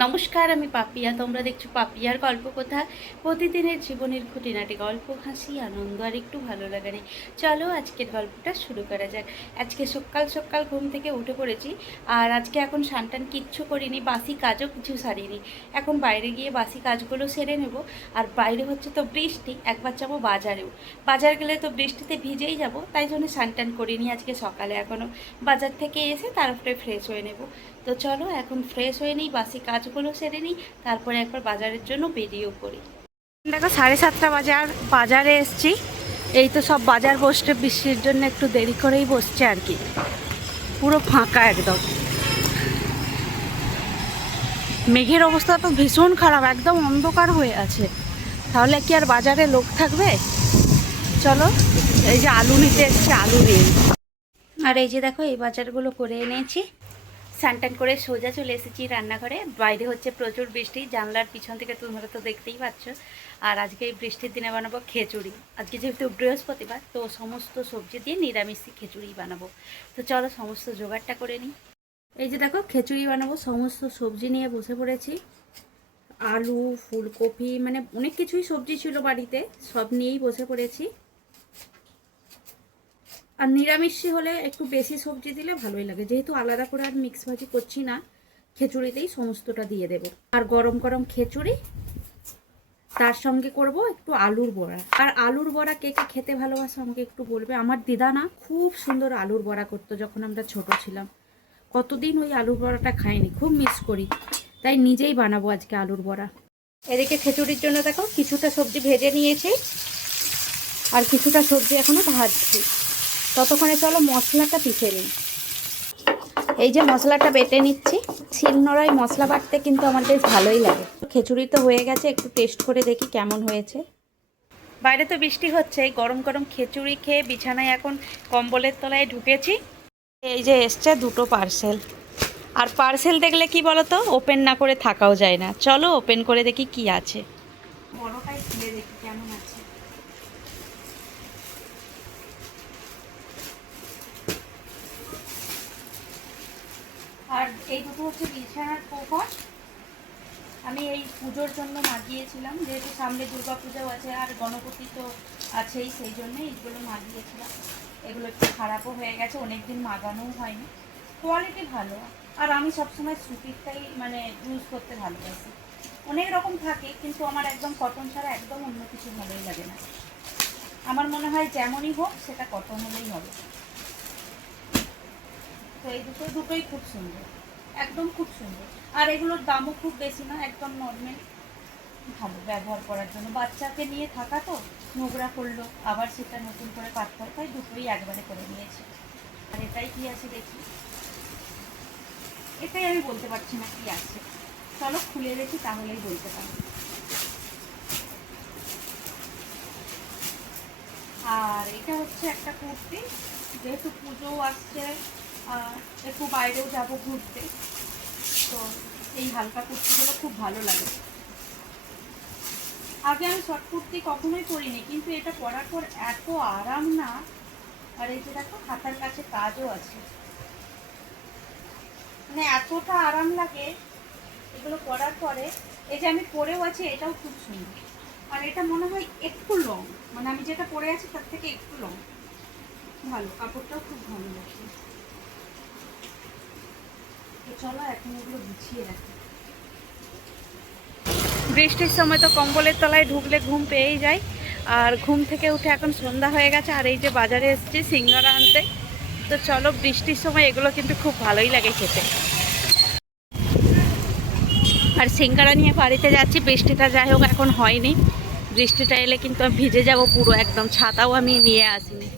নমস্কার, আমি পাপিয়া। তোমরা দেখছো পাপিয়ার গল্প কথা। প্রতিদিনের জীবনের খুঁটিনাটি গল্প, হাসি, আনন্দ আর একটু ভালো লাগারে। চলো আজকের গল্পটা শুরু করা যাক। আজকে সকাল সকাল ঘুম থেকে উঠে পড়েছি। আর আজকে এখন সানটান কিচ্ছু করিনি, বাসি কাজও কিছু সারিনি। এখন বাইরে গিয়ে বাসি কাজগুলো সেরে নেব। আর বাইরে হচ্ছে তো বৃষ্টি, একবার যাবো বাজারেও। বাজার গেলে তো বৃষ্টিতে ভিজেই যাব, তাই জন্য সানটান করিনি আজকে সকালে। এখনও বাজার থেকে এসে তারপরে ফ্রেশ হয়ে নেব। তো চলো এখন ফ্রেশ হয়ে নিই, বাসি কাজগুলো সেরে নিই, তারপরে একবার বাজারের জন্য বেরিয়েও পড়ি। দেখো 7:30 বাজে আর বাজারে এসছি। এই তো সব বাজার বসছে, বৃষ্টির জন্য একটু দেরি করেই বসছে আর কি। পুরো ফাঁকা একদম। মেঘের অবস্থা তো ভীষণ খারাপ, একদম অন্ধকার হয়ে আছে। তাহলে কি আর বাজারে লোক থাকবে? চলো, এই যে আলু নিতে এসছে, আলু নিয়ে। আর এই যে দেখো এই বাজারগুলো করে এনেছি। স্নান করে সোজা চলে এসেছি রান্নাঘরে। বাইরে হচ্ছে প্রচুর বৃষ্টি, জানলার পিছন থেকে তোমরা তো দেখতেই পাচ্ছ। আর আজকে এই বৃষ্টির দিনে বানাবো খিচুড়ি। আজকে যেহেতু বৃহস্পতিবার, তো সমস্ত সবজি দিয়ে নিরামিষি খিচুড়ি বানাবো। তো চলো সমস্ত জোগাড়টা করে নিই। এই যে দেখো খিচুড়ি বানাবো, সমস্ত সবজি নিয়ে বসে পড়েছি। আলু, ফুলকপি, মানে অনেক কিছুই সবজি ছিল বাড়িতে, সব নিয়েই বসে পড়েছি। আর নিরামিষি হলে একটু বেশি সবজি দিলে ভালোই লাগে, যেহেতু আলাদা করে আর মিক্স ভাজি করছি না, খিচুড়িতেই সমস্তটা দিয়ে দেব। আর গরম গরম খিচুড়ি, তার সঙ্গে করব একটু আলুর বড়া। আর আলুর বড়া কে কে খেতে ভালোবাসো আমাকে একটু বলবে। আমার দিদা না খুব সুন্দর আলুর বড়া করতো যখন আমরা ছোট ছিলাম। কতদিন ওই আলুর বড়াটা খাইনি, খুব মিস করি। তাই নিজেই বানাবো আজকে আলুর বড়া। এদিকে খিচুড়ির জন্য দেখো কিছুটা সবজি ভেজে নিয়েছি, আর কিছুটা সবজি এখনো ভাজছি। ততক্ষণে চলো মশলাটা পিষে নিই। এই যে মশলাটা বেটে নিচ্ছি। শিলনোড়ায় মশলা বাটতে কিন্তু আমার বেশ ভালোই লাগে। খিচুড়ি তো হয়ে গেছে, একটু টেস্ট করে দেখি কেমন হয়েছে। বাইরে তো বৃষ্টি হচ্ছে, গরম গরম খিচুড়ি খেয়ে বিছানায় এখন কম্বলের তলায় ঢুকেছি। এই যে এসছে দুটো পার্সেল। আর পার্সেল দেখলে কি বলো তো, ওপেন না করে থাকাও যায় না। চলো ওপেন করে দেখি কি আছে। বড়টাই খুলে দেখি কেমন আছে। আর এই দুটো হচ্ছে বিছানার কভার। আমি এই পুজোর জন্য মাগিয়েছিলাম, যেহেতু সামনে দুর্গা পূজাও আছে আর গণপতি তো আছেই, সেই জন্য এইগুলো মাগিয়েছিলাম। এগুলো একটু খারাপও হয়ে গেছে, অনেকদিন মাগানোও হয়নি। কোয়ালিটি ভালো। আর আমি সবসময় সুতিরটাই মানে ইউজ করতে ভালোবাসি। অনেক রকম থাকে, কিন্তু আমার একদম কটন ছাড়া একদম অন্য কিছু ভালোই লাগে না। আমার মনে হয় যেমনই হোক সেটা কটন হলেই হবে। তো এই দুটোই খুব সুন্দর, একদম খুব সুন্দর। আর এগুলোর দামও খুব বেশি না, একদম নর্মাল, ভালো ব্যবহার করার জন্য। বাচ্চাকে নিয়ে থাকা তো, নোংরা করলো আবার সেটা নতুন করে পাথর, তাই দুটোই একবারে করে নিয়েছে। আর এটাই কি আছে দেখি, এটাই আমি বলতে পারছি না কি আছে। চলো খুলে দেখি, তাহলেই বলতে পারবো। আর এটা হচ্ছে একটা কুর্তি, যেহেতু পুজোও আসছে, একটু বাইরেও যাব ঘুরতে, তো এই হালকা কুর্তিগুলো খুব ভালো লাগে। আগে আমি শর্ট কুর্তি কখনোই পরিনি, কিন্তু এটা পরার পর এত আরাম না। আর এই যে দেখো হাতার কাছে কাজও আছে, মানে এতটা আরাম লাগে এগুলো পরার পরে। এই যে আমি পরেও আছি, এটাও খুব সুন্দর। আর এটা মনে হয় একটু লং, মানে আমি যেটা পরে আছি তার থেকে একটু লং। ভালো, কাপড়টাও খুব ভালো লাগছে। তো চলো এখন এগুলো গুছিয়ে রাখি। বৃষ্টির সময় তো কম্বলের তলায় ঢুকলে ঘুম পেয়েই যায়। আর ঘুম থেকে উঠে এখন সন্ধ্যা হয়ে গেছে, আর এই যে বাজারে এসেছি সিঙ্গারা আনতে। তো চলো, বৃষ্টির সময় এগুলো কিন্তু খুব ভালোই লাগে খেতে। আর সিঙ্গারা নিয়ে বাড়িতে যাচ্ছি। বৃষ্টিটা যাই হোক এখন হয়নি, বৃষ্টিটা এলে কিন্তু আমি ভিজে যাব পুরো একদম, ছাতাও আমি নিয়ে আসিনি।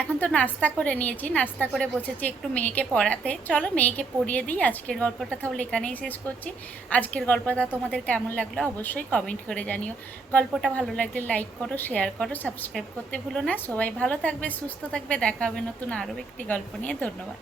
এখন তো নাস্তা করে নিয়েছি, নাস্তা করে বসেছি একটু মেয়েকে পড়াতে। চলো মেয়েকে পড়িয়ে দিই। আজকের গল্পটা তাহলে এখানেই শেষ করছি। আজকের গল্পটা তোমাদের কেমন লাগলো অবশ্যই কমেন্ট করে জানিও। গল্পটা ভালো লাগলে লাইক করো, শেয়ার করো, সাবস্ক্রাইব করতে ভুলো না। সবাই ভালো থাকবে, সুস্থ থাকবে। দেখা হবে নতুন আরও একটি গল্প নিয়ে। ধন্যবাদ।